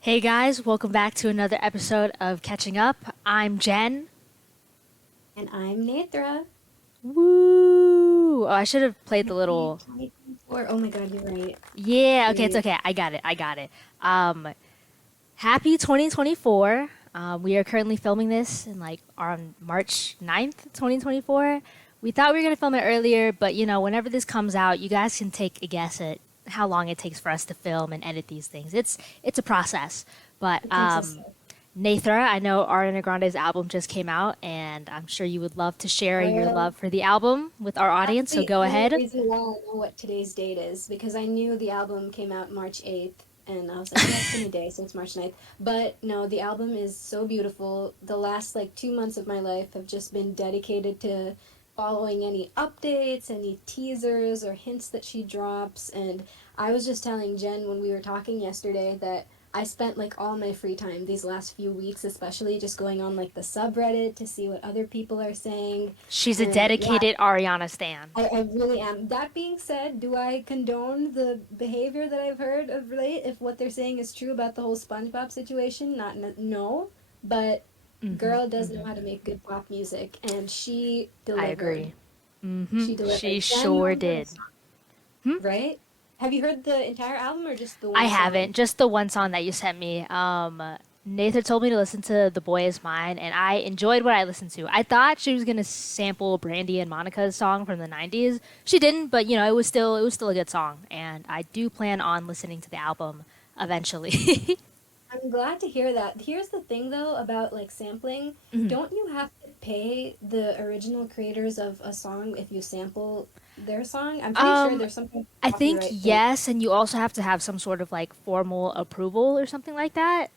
Hey guys, welcome back to another episode of Catching Up. I'm Jen. And I'm Nethra. Woo! Oh, I should have played the Happy little. 2024. Oh my God, you're right. Yeah, okay, it's Period. okay. I got it. Um, Happy 2024. We are currently filming this in on March 9th, 2024. We thought we were going to film it earlier, but whenever this comes out, you guys can take a guess at how long it takes for us to film and edit these things. It's a process. But It takes us so. Nethra, I know Ariana Grande's album just came out, and I'm sure you would love to share your Well, love for the album with our that's audience, so the go only ahead. reason why I know what today's date is because I knew the album came out March 8th. And I was like, yeah, it's been a day, so it's March 9th. But no, the album is so beautiful. The last 2 months of my life have just been dedicated to following any updates, any teasers or hints that she drops. And I was just telling Jen when we were talking yesterday that I spent all my free time these last few weeks, especially just going on the subreddit to see what other people are saying. She's a And yeah, dedicated Ariana stan. I really am. That being said, do I condone the behavior that I've heard of late? If what they're saying is true about the whole SpongeBob situation, not no, but girl does know how to make good pop music, and she I delivered. agree. She She delivered. Jen, you sure haven't heard a did. song, right? Have you heard the entire album or just the I one haven't. song? Just the one song that you sent me. Nathan told me to listen to "The Boy Is Mine," and I enjoyed what I listened to. I thought she was gonna sample Brandy and Monica's song from the '90s. She didn't, but it was still a good song, and I do plan on listening to the album eventually. I'm glad to hear that. Here's the thing though about sampling. Don't you have to pay the original creators of a song if you sample their song? I'm pretty sure um, there's some kind I of think copyright thing. yes, and you also have to have some sort of formal approval or something like that.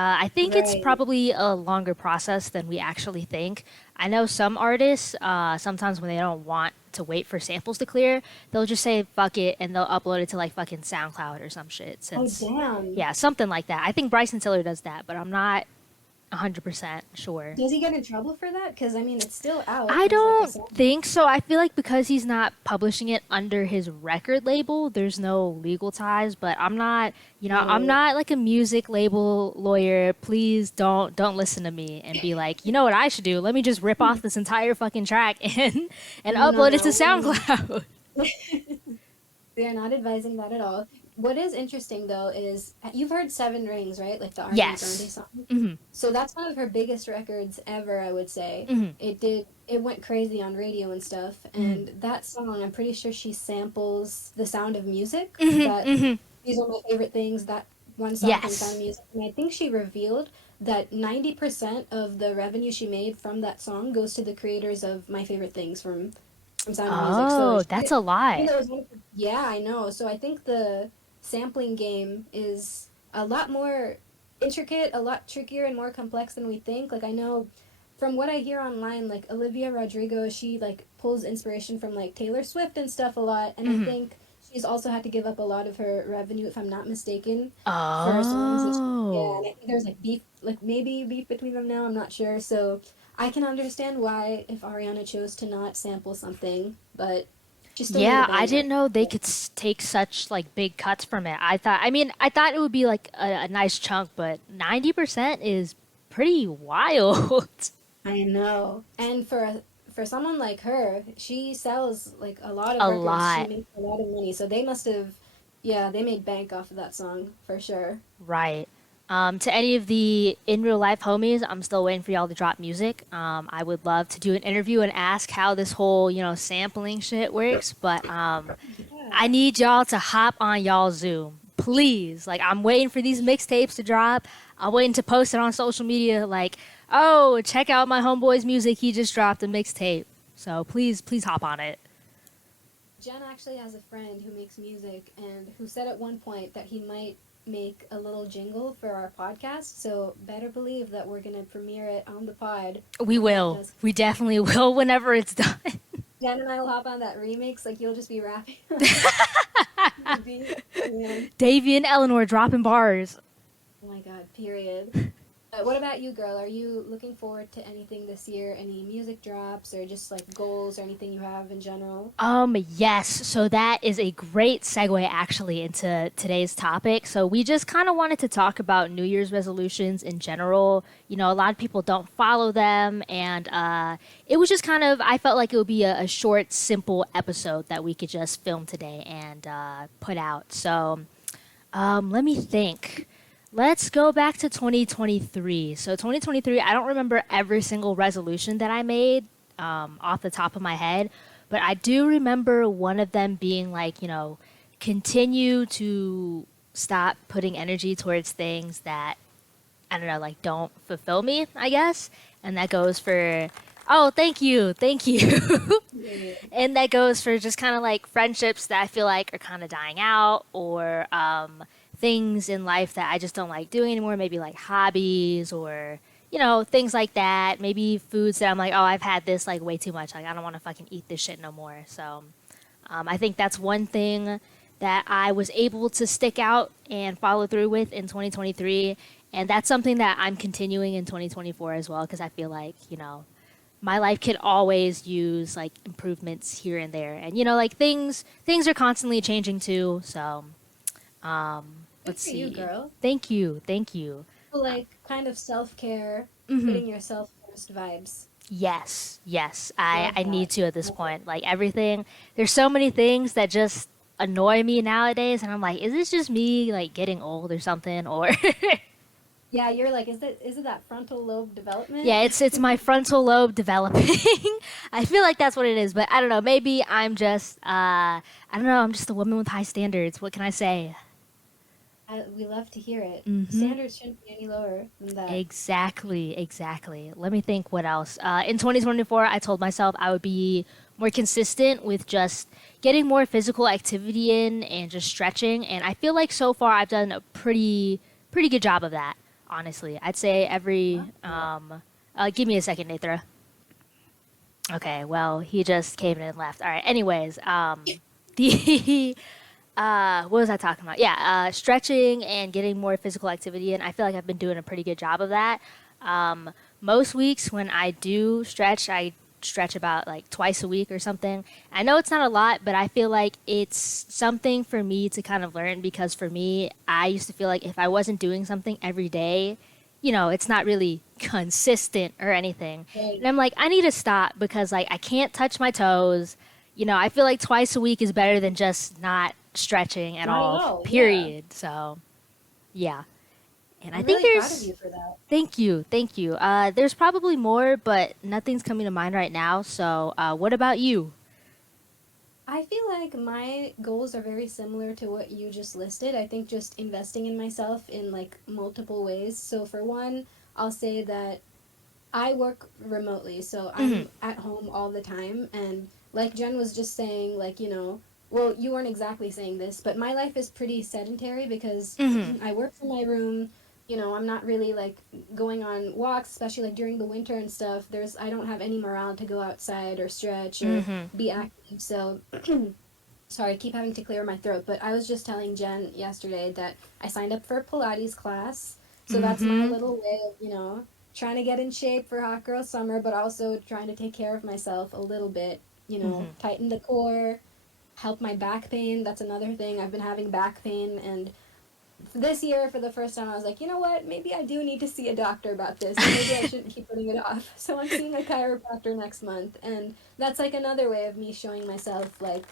I think it's Right. probably a longer process than we actually think. I know some artists, sometimes when they don't want to wait for samples to clear, they'll just say fuck it and they'll upload it to fucking SoundCloud or some shit. Oh Since, damn. yeah, something like that. I think Bryson Tiller does that, but I'm not 100% sure. Does he get in trouble for that? Because I mean, it's still out I as a don't song. think so. I feel like because he's not publishing it under his record label, there's no legal ties, but I'm Right. not like a music label lawyer. Please don't listen to me and be like, "You know what I should do? Let me just rip off this entire fucking track and No, no, upload it to no. SoundCloud." We are not advising that at all. What is interesting though is you've heard Seven Rings, right? Like the Ariana Grande Yes. song. Mhm. So that's one of her biggest records ever, I would say. Mhm. It went crazy on radio and stuff. Mhm. And that song, I'm pretty sure she samples The Sound of Music. Mhm. That Mhm. these are my favorite things. That one song from Sound of Yes. Music. And I think she revealed that 90% of the revenue she made from that song goes to the creators of My Favorite Things from Sound of Music. So Oh, that's a I think lot. that was one of the, yeah, I know. So I think the sampling game is a lot more intricate, a lot trickier and more complex than we think. I know from what I hear online, Olivia Rodrigo, she pulls inspiration from Taylor Swift and stuff a lot, and I Mhm. think she's also had to give up a lot of her revenue, if I'm not mistaken, for songs that yeah, and Oh. I think there's beef, maybe beef between them now. I'm not sure. So I can understand why if Ariana chose to not sample something, but she still made a Yeah, I banger. didn't know they could take such big cuts from it. I thought it would be a nice chunk, but 90% is pretty wild. I know. And for someone like her, she sells a lot of A records. She lot, makes a lot of money. So they must have yeah, they made bank off of that song for sure. right? To any of the in real life homies, I'm still waiting for y'all to drop music. I would love to do an interview and ask how this whole sampling shit works, but I Yeah. need y'all to hop on y'all Zoom. Please. I'm waiting for these mixtapes to drop. I'm waiting to post it on social media oh, check out my homeboy's music. He just dropped a mixtape. So please hop on it. Jen actually has a friend who makes music and who said at one point that he might make a little jingle for our podcast. So better believe that we're gonna premiere it on the pod We when that will. does. We definitely will whenever it's done. Jen and I will hop on that remix. You'll just be rapping the beat. Man. Davey and Eleanor dropping bars. Oh my god, period. What about you, girl? Are you looking forward to anything this year? Any music drops or just like goals or anything you have in general? Yes. So that is a great segue actually into today's topic. So we just kind of wanted to talk about New Year's resolutions in general. You know, a lot of people don't follow them, and it was just kind of, I felt like it would be a short, simple episode that we could just film today and put out. So let me think. Let's go back to 2023. So 2023, I don't remember every single resolution that I made off the top of my head, but I do remember one of them being like, continue to stop putting energy towards things that I don't know, like don't fulfill me, I guess. And that goes for, oh, thank you. Yeah. And that goes for just kind of like friendships that I feel like are kind of dying out, or things in life that I just don't like doing anymore. Maybe like hobbies or things like that. Maybe foods that I'm like, oh, I've had this like way too much. Like I don't want to fucking eat this shit no more. So I think that's one thing that I was able to stick out and follow through with in 2023. And that's something that I'm continuing in 2024 as well, because I feel like, my life could always use like improvements here and there. And like things are constantly changing too. So Good let's for you, see. girl. Thank you. Thank you. So, like kind of self care, Hmm. putting yourself first vibes. Yes, yes. I, Love I need that. to at this Love point. it. Like everything, there's so many things that just annoy me nowadays. And I'm like, is this just me like getting old or something? Or Yeah, you're like, is it that frontal lobe development? yeah, it's my frontal lobe developing. I feel like that's what it is, but I don't know. Maybe I'm just I don't know. I'm just a woman with high standards. What can I say? We love to hear it. Hmm. Standards shouldn't be any lower than that. Exactly, exactly. Let me think what else. In 2024, I told myself I would be more consistent with just getting more physical activity in and just stretching. And I feel like so far I've done a pretty good job of that. Honestly, I'd say every. Love it. Give me a second, Nethra. Okay, well he just came in and left. All right. Anyways, the what was I talking about? Yeah, stretching and getting more physical activity in. I feel like I've been doing a pretty good job of that. Um, Most weeks when I do stretch, I stretch about like twice a week or something. I know it's not a lot, but I feel like it's something for me to kind of learn, because for me, I used to feel like if I wasn't doing something every day, it's not really consistent or anything. Right. And I'm like, I need to stop because like I can't touch my toes. I feel like twice a week is better than just not stretching at Not at all, all. Yeah. period. So, yeah. And I I'm think really proud of there's, you for that. thank you, thank you. There's probably more, but nothing's coming to mind right now. So, what about you? I feel like my goals are very similar to what you just listed. I think just investing in myself in like multiple ways. So for one, I'll say that I work remotely, so Hmm. I'm at home all the time. And like Jen was just saying, like, well, you weren't exactly saying this, but my life is pretty sedentary because Hmm. I work from my room. I'm not really like going on walks, especially like during the winter and stuff. I don't have any morale to go outside or stretch or Hmm. be active. So, sorry, I keep having to clear my throat, but I was just telling Jen yesterday that I signed up for a Pilates class. So that's my Hmm. little way of, trying to get in shape for hot girl summer, but also trying to take care of myself a little bit, Hmm. tighten the core, help my back pain. That's another thing. I've been having back pain, and this year, for the first time, I was like, you know what? Maybe I do need to see a doctor about this, and maybe I shouldn't keep putting it off. So I'm seeing a chiropractor next month, and that's like another way of me showing myself, like,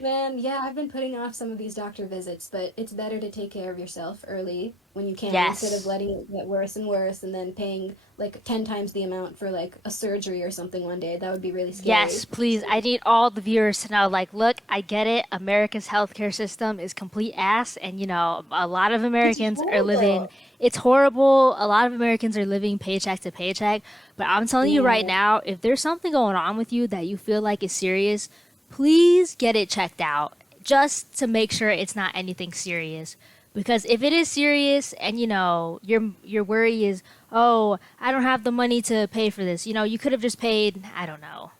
man, yeah, I've been putting off some of these doctor visits, but it's better to take care of yourself early when you can instead of Yes. letting it get worse and worse and then paying like 10 times the amount for like a surgery or something one day. That would be really Yes, scary. please. So, I need all the viewers to know, like, look, I get it. America's healthcare system is complete ass. And, a lot of it's Americans are living, horrible. it's horrible. A lot of Americans are living paycheck to paycheck. But I'm telling you right Yeah. now, if there's something going on with you that you feel like is serious, please get it checked out just to make sure it's not anything serious. Because if it is serious and your worry is, oh, I don't have the money to pay for this, you could have just paid, I don't know,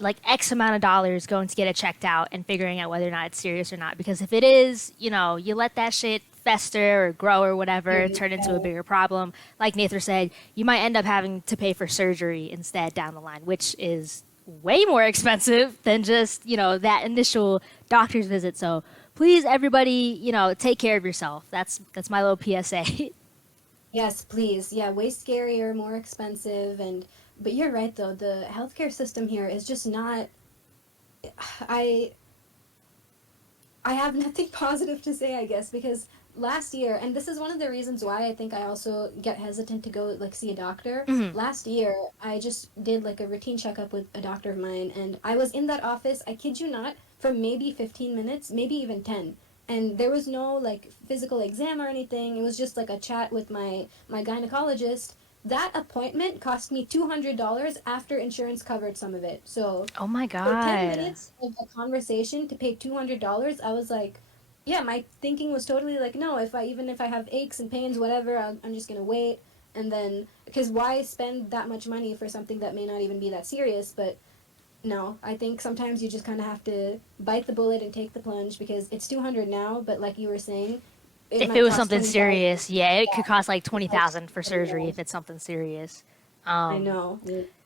like X amount of dollars going to get it checked out and figuring out whether or not it's serious or not. Because if it is, you let that shit fester or grow or whatever, Serious, turn into a yeah. bigger problem. Like Nethra said, you might end up having to pay for surgery instead down the line, which is way more expensive than just, that initial doctor's visit. So please, everybody, take care of yourself. That's my little PSA. Yes, please. Yeah, way scarier, more expensive, and but you're right though. The healthcare system here is just not. I I have nothing positive to say, I guess, because last year, and this is one of the reasons why I think I also get hesitant to go like see a doctor. Mhm. Last year, I just did like a routine checkup with a doctor of mine, and I was in that office, I kid you not, for maybe 15 minutes, maybe even 10. And there was no like physical exam or anything. It was just like a chat with my gynecologist. That appointment cost me $200 after insurance covered some of it. So Oh my for 10 God. minutes of a conversation to pay $200, I was like, yeah, my thinking was totally like, no, even if I have aches and pains, whatever, I'm just going to wait. And then, because why spend that much money for something that may not even be that serious? But no, I think sometimes you just kind of have to bite the bullet and take the plunge because it's 200 now, but like you were saying, it If it might was cost something 25. serious, yeah, it could cost like Yeah, 20,000 for I surgery know. if it's something serious. I know.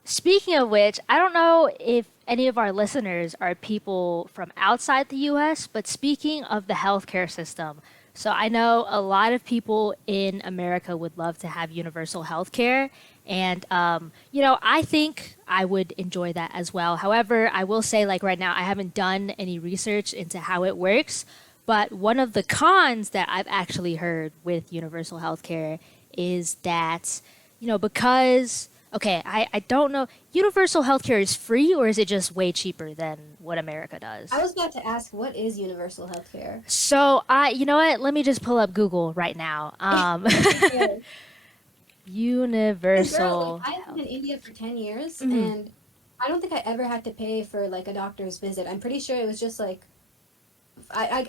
Speaking of which, I don't know if any of our listeners are people from outside the US, but speaking of the healthcare system, so I know a lot of people in America would love to have universal healthcare. And, I think I would enjoy that as well. However, I will say, like right now, I haven't done any research into how it works. But one of the cons that I've actually heard with universal healthcare is that, because okay, I don't know. Universal healthcare is free, or is it just way cheaper than what America I does? was about to ask, what is universal health care? So you know what? Let me just pull up Google right now. Okay. Because girl, like Universal I've been health. in India for 10 years Mhm. and I don't think I ever had to pay for like a doctor's visit. I'm pretty sure it was just like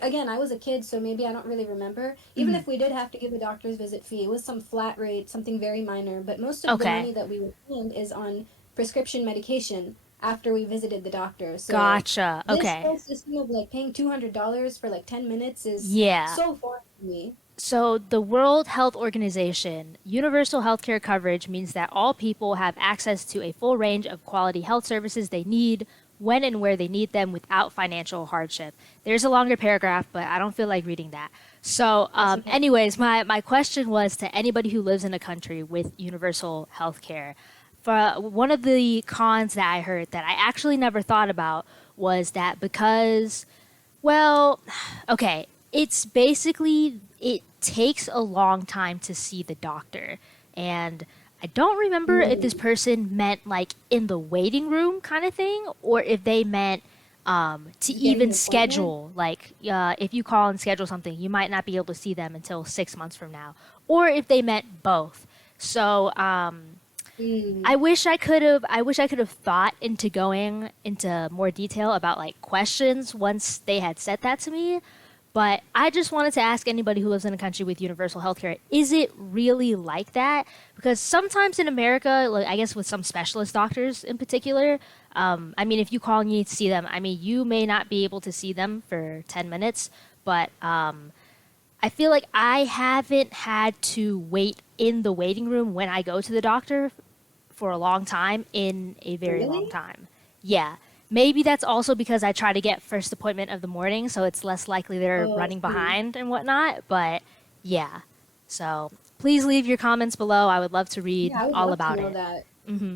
again, I was a kid, so maybe I don't really remember. Even Mhm. if we did have to give a doctor's visit fee, it was some flat rate, something very minor, but most of the Okay, money that we would spend is on prescription medication after we visited the doctor. So gotcha. this Okay, whole system of like paying $200 for like 10 minutes is yeah. so foreign to me. So, the World Health Organization, universal healthcare coverage means that all people have access to a full range of quality health services they need when and where they need them without financial hardship. There's a longer paragraph, but I don't feel like reading that. So, That's okay. anyways, my question was to anybody who lives in a country with universal healthcare. For one of the cons that I heard that I actually never thought about was that because well, okay. It's basically, it takes a long time to see the doctor. And I don't remember if this Mm, person meant like in the waiting room kind of thing, or if they meant to getting even an appointment? schedule. Like, if you call and schedule something, you might not be able to see them until 6 months from now, or if they meant both. So, Mm, I wish I could have thought into going into more detail about like questions once they had said that to me. But I just wanted to ask anybody who lives in a country with universal healthcare, is it really like that? Because sometimes in America, like, I guess with some specialist doctors in particular, I mean, if you call and you need to see them, I mean, you may not be able to see them for 10 minutes, but I feel like I haven't had to wait in the waiting room when I go to the doctor for a long time in a very long really? time. Yeah. Maybe that's also because I try to get first appointment of the morning, so it's less likely they're Oh, I running see. behind and whatnot. But yeah. So please leave your comments below. I would love to read Yeah, I would all love to about know it. that. Hmm.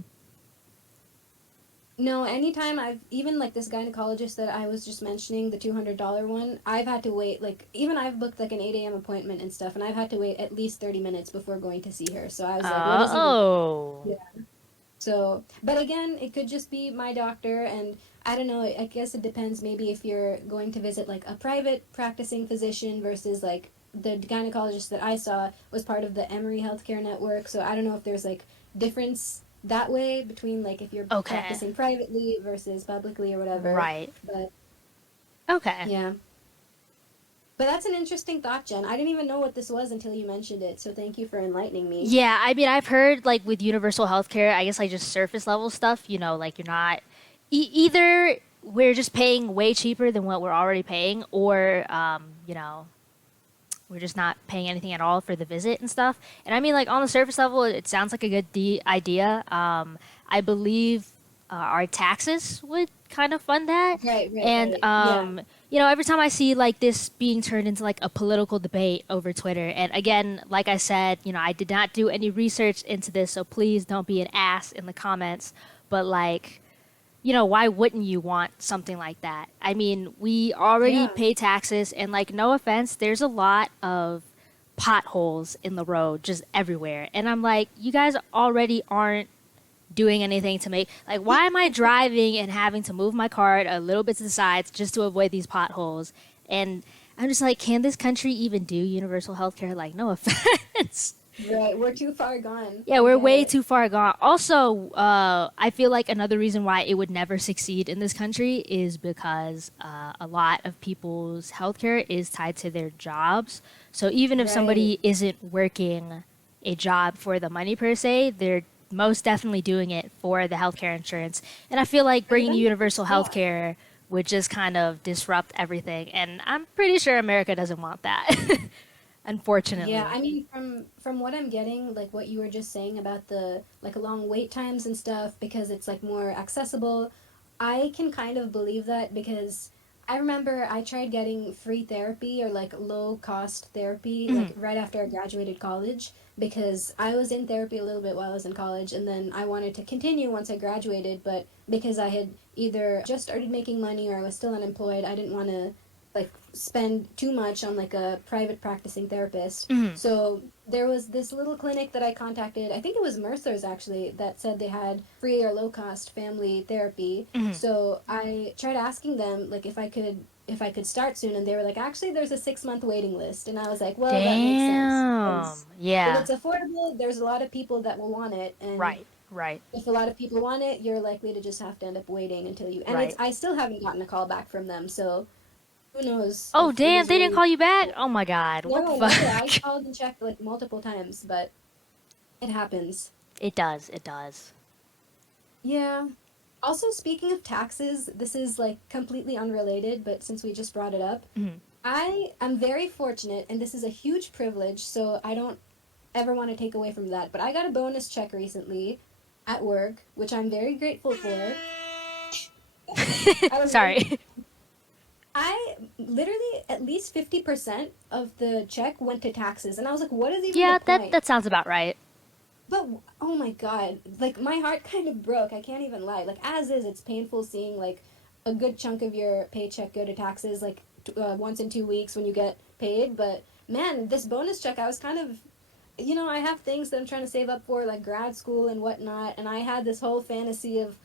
No, anytime I've even like this gynecologist that I was just mentioning, the $200 one, I've had to wait like even I've booked like an 8 a.m. appointment and stuff, and I've had to wait at least 30 minutes before going to see her. So I was like, what is even Oh. yeah. So, but again, it could just be my doctor, and I don't know. I guess it depends. Maybe if you're going to visit like a private practicing physician versus like the gynecologist that I saw was part of the Emory Healthcare Network. So I don't know if there's like difference that way between like if you're Okay. practicing privately versus publicly or whatever. Right. But Okay. yeah. But that's an interesting thought, Jen. I didn't even know what this was until you mentioned it. So thank you for enlightening me. Yeah, I mean, I've heard like with universal healthcare, I guess like just surface level stuff, like you're not either we're just paying way cheaper than what we're already paying, or we're just not paying anything at all for the visit and stuff. And I mean, like on the surface level, it sounds like a good idea. I believe our taxes would kind of fund that. Right, right, And right. Yeah. every time I see like this being turned into like a political debate over Twitter, and again, like I said, I did not do any research into this, so please don't be an ass in the comments. But like, why wouldn't you want something like that? I mean, we already Yeah. pay taxes, and like, no offense, there's a lot of potholes in the road just everywhere. And I'm like, you guys already aren't doing anything to make, like, why am I driving and having to move my car a little bit to the sides just to avoid these potholes? And I'm just like, can this country even do universal health care? Like, no offense. Right. We're too far gone. Yeah, I we're get way it. too far gone. Also, I feel like another reason why it would never succeed in this country is because a lot of people's healthcare is tied to their jobs. So even if Right. somebody isn't working a job for the money per se, they're most definitely doing it for the healthcare insurance. And I feel like And bringing then, universal yeah. healthcare would just kind of disrupt everything. And I'm pretty sure America doesn't want that, Yeah, unfortunately. I mean, from what I'm getting, like what you were just saying about the like long wait times and stuff, because it's like more accessible, I can kind of believe that because I remember I tried getting free therapy or like low cost therapy like Mhm. right after I graduated college because I was in therapy a little bit while I was in college and then I wanted to continue once I graduated, but because I had either just started making money or I was still unemployed, I didn't want to like spend too much on like a private practicing therapist. Mhm. So there was this little clinic that I contacted. I think it was Mercer's actually that said they had free or low cost family therapy. Mhm. So I tried asking them like if I could start soon and they were like actually there's a 6 month waiting list and I was like well that makes sense Damn. because if Yeah. it's affordable there's a lot of people that will want it and Right. Right. if a lot of people want it you're likely to just have to end up waiting until you and it's Right. I still haven't gotten a call back from them so who knows Oh, if it damn. was They didn't really call you back? Oh my God. What the no, no. I fuck? called and checked like multiple times, but it happens. It does. It does. Yeah. Also, speaking of taxes, this is like completely unrelated, but since we just brought it up, Mhm. I am very fortunate, and this is a huge privilege, so I don't ever want to take away from that. But I got a bonus check recently at work, which I'm very grateful for. I don't know. Sorry. I literally at least 50% of the check went to taxes, and I was like, what is even the Yeah, that point? that sounds about right. But oh my god, like my heart kind of broke. I can't even lie. Like as is, it's painful seeing like a good chunk of your paycheck go to taxes like once in 2 weeks when you get paid. But man, this bonus check, I was kind of, I have things that I'm trying to save up for like grad school and whatnot, and I had this whole fantasy of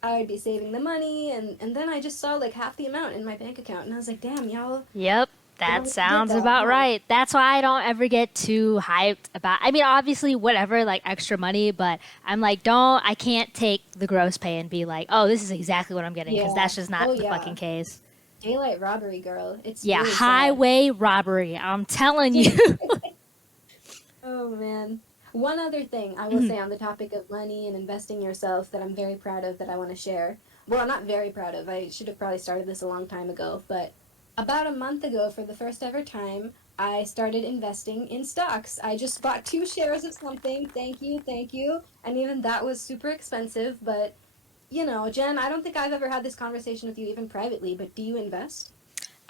I would be saving the money, and then I just saw like half the amount in my bank account, and I was like, damn, Yep, y'all that really did sounds that, about huh? right. That's why I don't ever get too hyped about. I mean, obviously, whatever, like extra money, but I'm like, I can't take the gross pay and be like, oh, this is exactly what I'm getting, because Yeah. that's just not Oh the fucking yeah. case. Daylight robbery, girl. It's Yeah, really sad. highway robbery. I'm telling you. Oh man. One other thing I will Mhm. say on the topic of money and investing yourself that I'm very proud of that I want to share. Well, I'm not very proud of. I should have probably started this a long time ago, but about a month ago, for the first ever time, I started investing in stocks. I just bought 2 shares of something. Thank you, thank you. And even that was super expensive, but Jen, I don't think I've ever had this conversation with you even privately, but do you invest?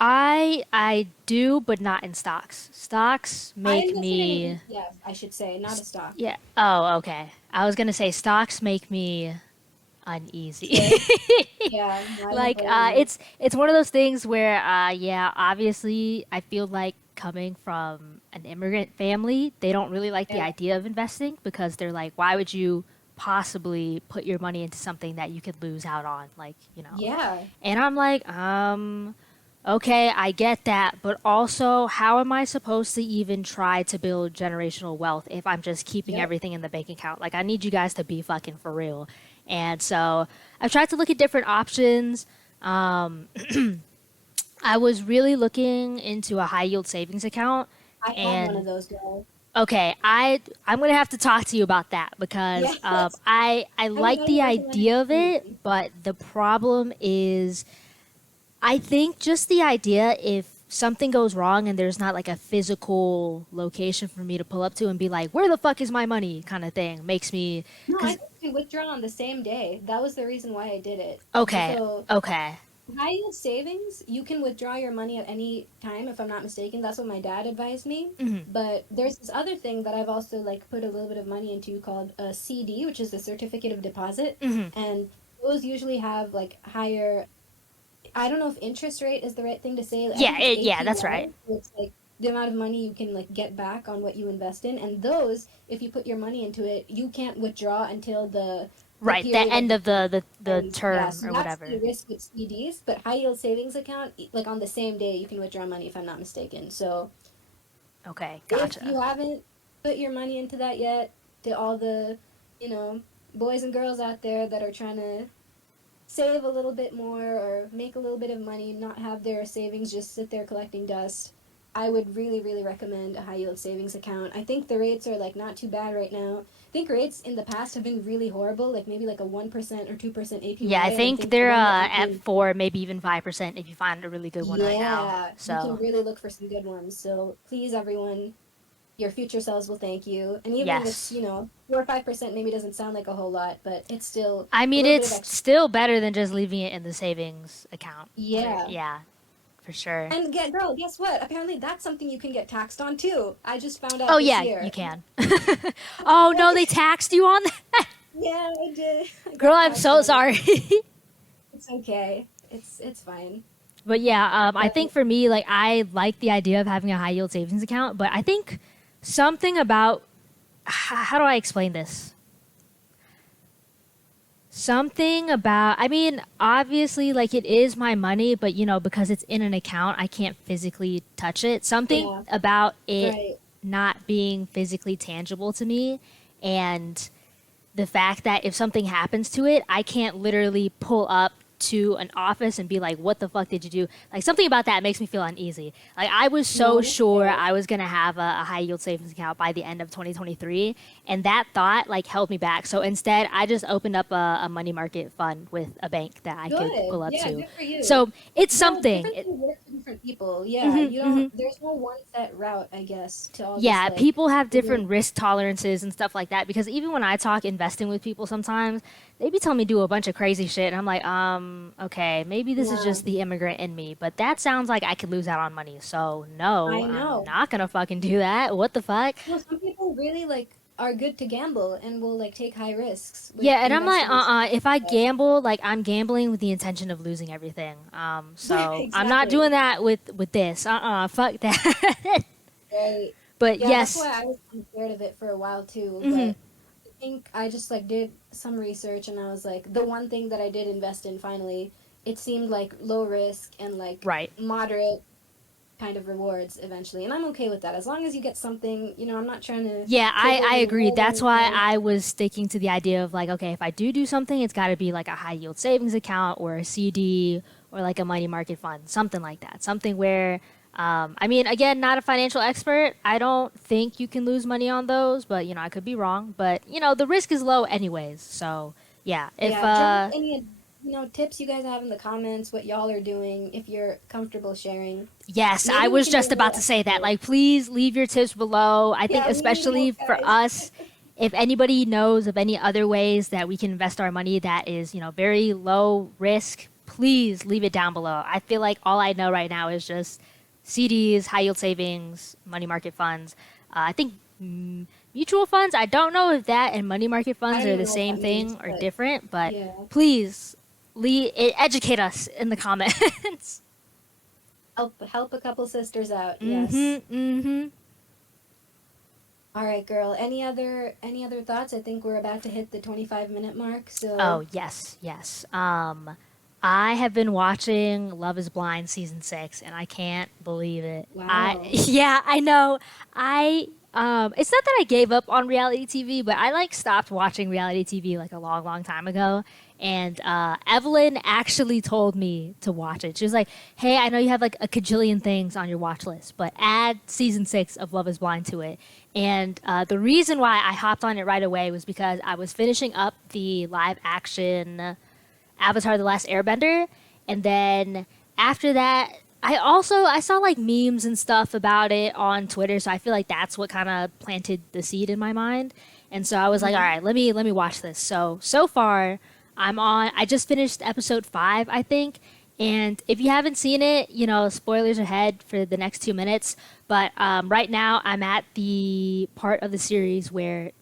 I do, but not in stocks. Stocks I make invested in an me. ETF, I should say, not a stock. Yeah. Oh, okay. I was gonna say stocks make me uneasy. Scared? Yeah, no, I don't Like blame you. it's one of those things where yeah, obviously I feel like coming from an immigrant family, they don't really like the Yeah. idea of investing because they're like, why would you possibly put your money into something that you could lose out on, like. Yeah. And I'm like, okay, I get that, but also, how am I supposed to even try to build generational wealth if I'm just keeping Yep. everything in the bank account? Like, I need you guys to be fucking for real. And so I've tried to look at different options. Um, I was really looking into a high yield savings account, I have one of and those, girl. okay, I'm gonna have to talk to you about that because Yes. I I would like the highly recommend it idea of to it, anyone. but the problem is I think just the idea if something goes wrong and there's not like a physical location for me to pull up to and be like, where the fuck is my money kind of thing makes me, No, I because, think you can withdraw on the same day. That was the reason why I did it. okay, So okay. high yield savings, you can withdraw your money at any time, if I'm not mistaken. That's what my dad advised me. Hmm. But there's this other thing that I've also like put a little bit of money into called a CD, which is the certificate of deposit, Hmm. and those usually have like higher. I don't know if interest rate is the right thing to say. I Yeah, think it's yeah, that's APY, right. so it's like the amount of money you can like get back on what you invest in. And those, if you put your money into it, you can't withdraw until the Right, the period of end the of the and yeah, term so or that's whatever. the risk with CDs. But high yield savings account, like on the same day, you can withdraw money if I'm not mistaken. So Okay, if gotcha. you haven't put your money into that yet, to all the, you know, boys and girls out there that are trying to save a little bit more or make a little bit of money, not have their savings just sit there collecting dust, I would really, really recommend a high yield savings account. I think the rates are like not too bad right now. I think rates in the past have been really horrible, like maybe like a 1% or 2% Yeah, I APY, and I think think the they're one that you at can, 4, maybe even 5% if you find a really good one right now. yeah, you can So, really look for some good ones. So please, everyone, your future selves will thank you. And even if it's, yes. 4 or 5% maybe doesn't sound like a whole lot, but it's still I a mean, little bit of it's extra. still better than just leaving it in the savings account. Where, Yeah. yeah, for sure. And girl, guess what? Apparently that's something you can get taxed on too. I just found Oh out this yeah, you year. can. Oh no, they taxed you on that? Yeah, I did. I Girl, got I'm taxed so on it. sorry. It's okay. It's fine. But yeah, I But think for me, like I like the idea of having a high yield savings account, but I think something about how do I explain this? Something about, I mean, obviously, like it is my money, but because it's in an account, I can't physically touch it. Something yeah, about it right. not being physically tangible to me, and the fact that if something happens to it, I can't literally pull up to an office and be like, what the fuck did you do? Like, something about that makes me feel uneasy. Like, I was so No, that's sure fair. I was going to have a high yield savings account by the end of 2023. And that thought, like, held me back. So instead, I just opened up a money market fund with a bank that I could Good. pull up Yeah, to. good for you. So it's something. Different things work for different people. Yeah, Mhm, you don't. mhm. There's no one set route, I guess, to all this Yeah, like people have figuring. different risk tolerances and stuff like that because even when I talk investing with people sometimes, they be telling me to do a bunch of crazy shit and I'm like, okay, maybe this is Yeah, just the immigrant in me, but that sounds like I could lose out on money. So, no, I I'm know. not going to fucking do that. What the fuck? No, some people really like are good to gamble and will like take high risks with Yeah, and I'm like, investing and stuff if I like gamble, like I'm gambling with the intention of losing everything. that. So I'm not doing Exactly. that with this. Fuck that. Right. But Yeah, that's yes. why I was kind of scared of it for a while too. Hmm. But I think I just like did some research and I was like, the one thing that I did invest in finally, it seemed like low risk and like Right. moderate kind of rewards eventually. And I'm okay with that. As long as you get something, I'm not trying to Yeah, take I over the agree. world or That's why anything. I was sticking to the idea of like, okay, if I do something, it's got to be like a high yield savings account or a CD or like a money market fund, something like that. Something where, I mean, again, not a financial expert. I don't think you can lose money on those, but I could be wrong. But the risk is low anyways. So yeah, if Yeah, drop any tips you guys have in the comments, what y'all are doing, if you're comfortable sharing. yes, I Maybe we was can do just a whole about to say that. episode. Like, please leave your tips below. I think, Yeah, we need especially help, for guys. us, if anybody knows of any other ways that we can invest our money that is, very low risk, please leave it down below. I feel like all I know right now is just CDs, high yield savings, money market funds. I think mutual funds, I don't know if that and money market I funds don't are even the know what same that means, thing or but different, but yeah. please educate us in the comments. Help a couple sisters out. Yes. Mm-hmm, mm-hmm. All right, girl. Any other thoughts? I think we're about to hit the 25-minute mark. So, Oh, yes, yes. I have been watching Love is Blind season 6 and I can't believe it. wow. Yeah, I know. It's not that I gave up on reality TV, but I like stopped watching reality TV like a long, long time ago. And Evelyn actually told me to watch it. She was like, "Hey, I know you have like a cajillion things on your watch list, but add season 6 of Love Is Blind to it." And the reason why I hopped on it right away was because I was finishing up the live action Avatar: The Last Airbender, and then after that, I saw like memes and stuff about it on Twitter, so I feel like that's what kind of planted the seed in my mind. And so I was like, all Hmm. right, let me watch this. So far, I just finished episode 5, I think. And if you haven't seen it, spoilers ahead for the next 2 minutes. But right now, I'm at the part of the series where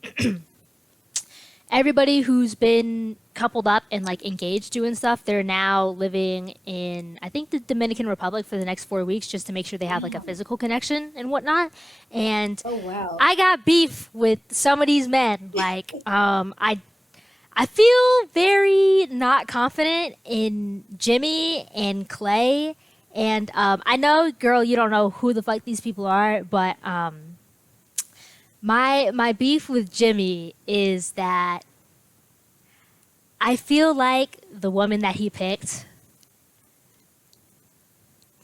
everybody who's been coupled up and like engaged doing stuff, they're now living in, I think, the Dominican Republic for the next 4 weeks, just to make sure they have like a Wow. physical connection and whatnot. And Oh wow. I got beef with some of these men. Like, I feel very not confident in Jimmy and Clay. And I know, girl, you don't know who the fuck these people are, but my beef with Jimmy is that I feel like the woman that he picked,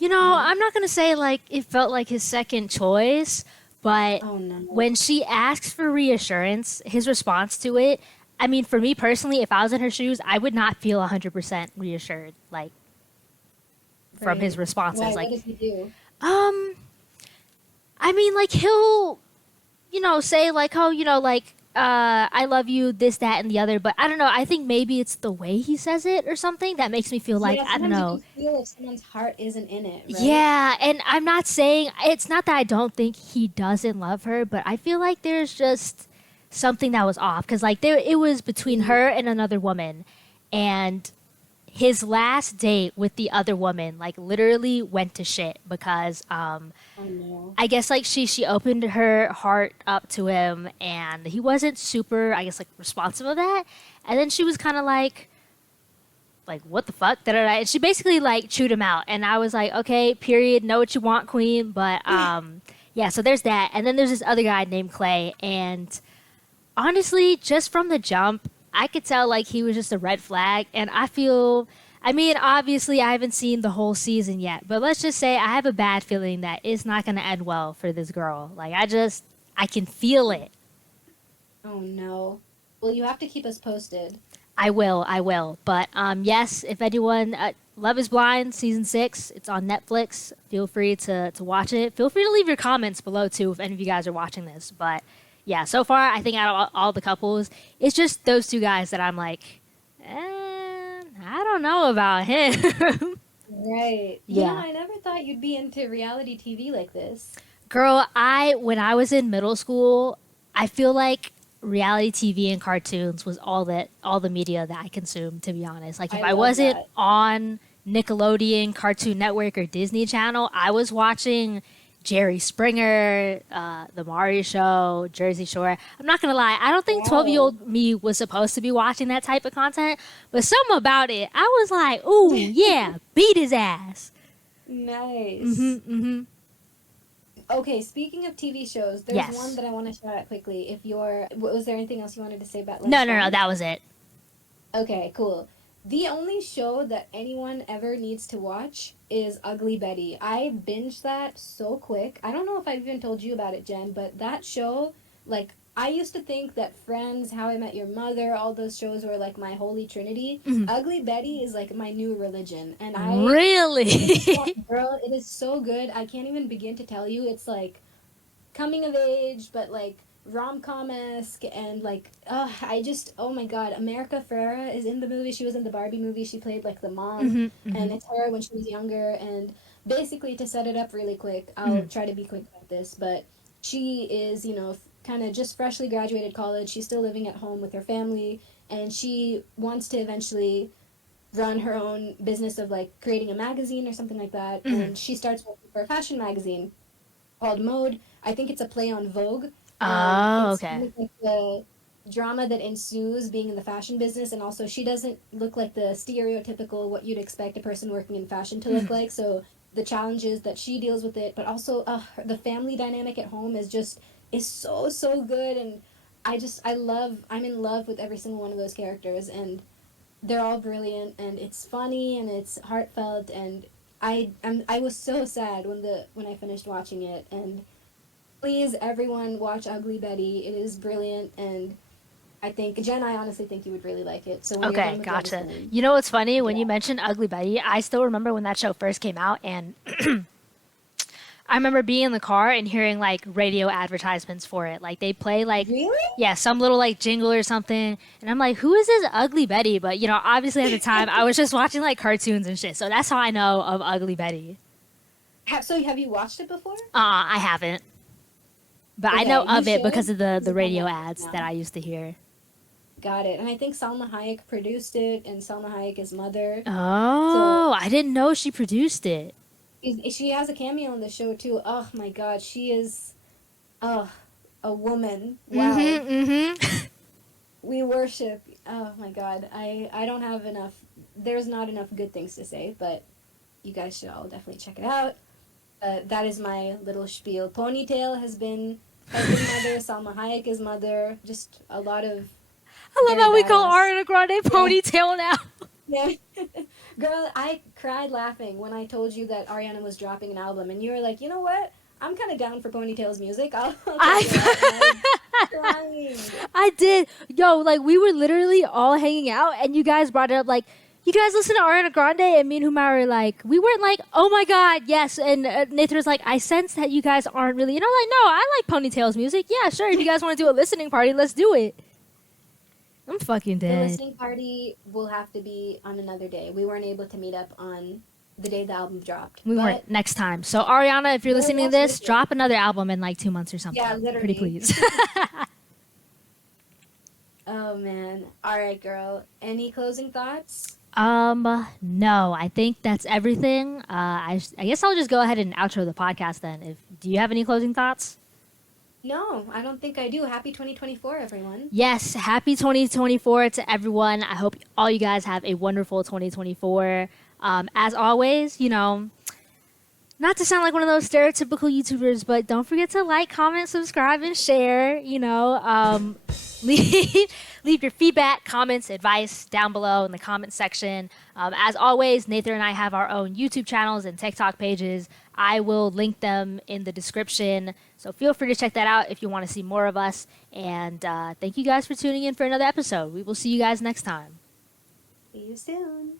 Hmm. I'm not going to say like it felt like his second choice, but Oh no. when she asks for reassurance, his response to it, I mean, for me personally, if I was in her shoes, I would not feel 100% reassured, like, from his Right. responses. Why? Like, What does he do? um, I mean, like, he'll say like, oh, like, I love you, this, that, and the other. But I don't know. I think maybe it's the way he says it or something that makes me feel like, Yeah, I don't sometimes you know. can feel if someone's heart isn't in it, right? Yeah, and I'm not saying it's not that I don't think he doesn't love her, but I feel like there's just something that was off because like there it was between Mm. her and another woman, and his last date with the other woman like literally went to shit because Oh no. I guess like she opened her heart up to him and he wasn't super, I guess, like responsive of that. And then she was kind of like what the fuck, da, da, da. And she basically like chewed him out. And I was like, okay, period, know what you want, queen. But yeah, so there's that. And then there's this other guy named Clay, and honestly, just from the jump, I could tell like he was just a red flag. And I mean, obviously, I haven't seen the whole season yet, but let's just say I have a bad feeling that it's not going to end well for this girl. Like, I can feel it. Oh no. Well, you have to keep us posted. I will. But yes, if anyone, Love is Blind season 6, it's on Netflix. Feel free to watch it. Feel free to leave your comments below too if any of you guys are watching this. But yeah, so far I think out of all the couples, it's just those two guys that I'm like, I don't know about him. Right. Yeah, Yeah. I never thought you'd be into reality TV like this. Girl, when I was in middle school, I feel like reality TV and cartoons was all the media that I consumed, to be honest. Like if I I love wasn't that. on Nickelodeon, Cartoon Network, or Disney Channel, I was watching Jerry Springer, The Maury Show, Jersey Shore. I'm not gonna lie, I don't think 12-year Wow. old me was supposed to be watching that type of content, but something about it, I was like, ooh, yeah, beat his ass. Nice. Hmm. Okay, speaking of TV shows, there's one Yes. that I want to shout out quickly. If you're, was there anything else you wanted to say about Love No, is no, no, Blind? that was it. Okay, cool. The only show that anyone ever needs to watch is Ugly Betty. I binged that so quick. I don't know if I've even told you about it, Jen, but that show, like, I used to think that Friends, How I Met Your Mother, all those shows were like my holy trinity. Ugly Betty is like my new religion. And I finished Really? that, girl, it is so good. I can't even begin to tell you. It's like coming of age, but like rom-com esque, and like I just, oh my god, America Ferrera is in the movie. She was in the Barbie movie. She played like the mom, Hmm. and Hmm. it's her when she was younger. And basically, to set it up really quick, I'll Hmm. try to be quick about this, but she is, kind of just freshly graduated college. She's still living at home with her family, and she wants to eventually run her own business of like creating a magazine or something like that. Hmm. And she starts working for a fashion magazine called Mode. I think it's a play on Vogue, and Oh, it's okay. kind of like the drama that ensues being in the fashion business. And also, she doesn't look like the stereotypical what you'd expect a person working in fashion to look Hmm. like. So the challenges that she deals with it, but also the family dynamic at home is so good. And I'm in love with every single one of those characters, and they're all brilliant, and it's funny and it's heartfelt. And I was so sad when I finished watching it. And please, everyone, watch Ugly Betty. It is brilliant, and I think Jen, I honestly think you would really like it. So when you're Okay, done with gotcha. Yellowstone, You know what's funny? When you yeah. mentioned Ugly Betty, I still remember when that show first came out, and I remember being in the car and hearing like radio advertisements for it. Like they play like, Really? yeah, some little like jingle or something, and I'm like, who is this Ugly Betty? But you know, obviously at the time I was just watching like cartoons and shit, so that's how I know of Ugly Betty. Have you watched it before? I haven't, but I know Okay, you of it should. because of Because the it's on radio Netflix ads that now. I used to hear. Got it. And I think Salma Hayek produced it, and Salma Hayek is mother. So Oh, I didn't know she produced it. she has a cameo in the show too. Oh my God, she is oh a woman. Wow. Mm-hmm. Mm-hmm. We worship. Oh my God, I don't have enough. There's not enough good things to say, but you guys should all definitely check it out. That is my little spiel. Ponytail has been mother. Salma Hayek is mother. Just a lot of I love very how we call badass. Ariana Grande Yeah, ponytail now. yeah. Girl, I cried laughing when I told you that Ariana was dropping an album, and you were like, you know what? I'm kind of down for Ponytail's music. I'll check it out. And I was I crying. I did. Yo, like we were literally all hanging out, and you guys brought it up. Like, you guys listen to Ariana Grande, and me and Humar were like, we weren't like, oh my god, yes. And Nathan was like, I sense that you guys aren't really. And I'm like, no, I like Ponytail's music. Yeah, sure. If you guys want to do a listening party, let's do it. I'm fucking The dead. listening party will have to be on another day. We weren't able to meet up on the day the album dropped, We but weren't next time. So Ariana, if you're we'll listening to watch this, with you. drop another album in like 2 months or Yeah, something. Pretty literally. please. Oh man. All right, girl. Any closing thoughts? No, I think that's everything. I guess I'll just go ahead and outro the podcast then. If do you have any closing thoughts? No, I don't think I do. Happy 2024, everyone. Yes, happy 2024 to everyone. I hope all you guys have a wonderful 2024. As always, you know, not to sound like one of those stereotypical YouTubers, but don't forget to like, comment, subscribe, and share. You know, leave leave your feedback, comments, advice down below in the comment section. As always, Nathan and I have our own YouTube channels and TikTok pages. I will link them in the description, so feel free to check that out if you want to see more of us. And thank you guys for tuning in for another episode. We will see you guys next time. See you soon.